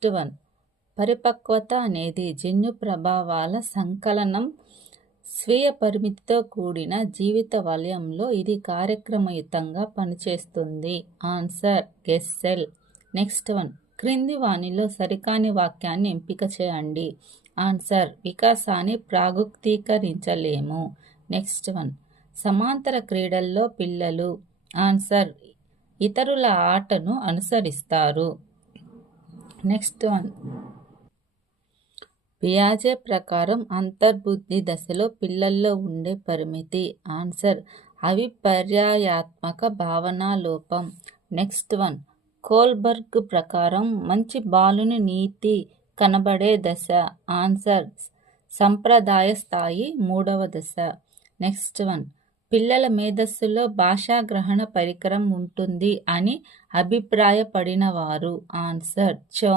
Next one, పరిపక్వత అనేది జన్యు ప్రభావాల సంకలనం. స్వీయ పరిమితితో కూడిన జీవిత వలయంలో ఇది కార్యక్రమయుతంగా పనిచేస్తుంది. ఆన్సర్ గెస్సెల్. నెక్స్ట్ వన్, క్రింది వానిలో సరికాని వాక్యాన్ని ఎంపిక చేయండి. ఆన్సర్ వికాసాన్ని ప్రాగుక్తీకరించలేము. నెక్స్ట్ వన్, సమాంతర క్రీడల్లో పిల్లలు. ఆన్సర్ ఇతరుల ఆటను అనుసరిస్తారు. నెక్స్ట్ వన్, పియాజే ప్రకారం అంతర్బుద్ధి దశలో పిల్లల్లో ఉండే పరిమితి. ఆన్సర్ అవిపర్యాయాత్మక భావనా లోపం. నెక్స్ట్ వన్, కోల్బర్గ్ ప్రకారం మంచి బాలుని నీతి కనబడే దశ. ఆన్సర్ సంప్రదాయ స్థాయి 3వ దశ. నెక్స్ట్ వన్, పిల్లల మేధస్సులో భాషాగ్రహణ పరికరం ఉంటుంది అని అభిప్రాయపడినవారు. ఆన్సర్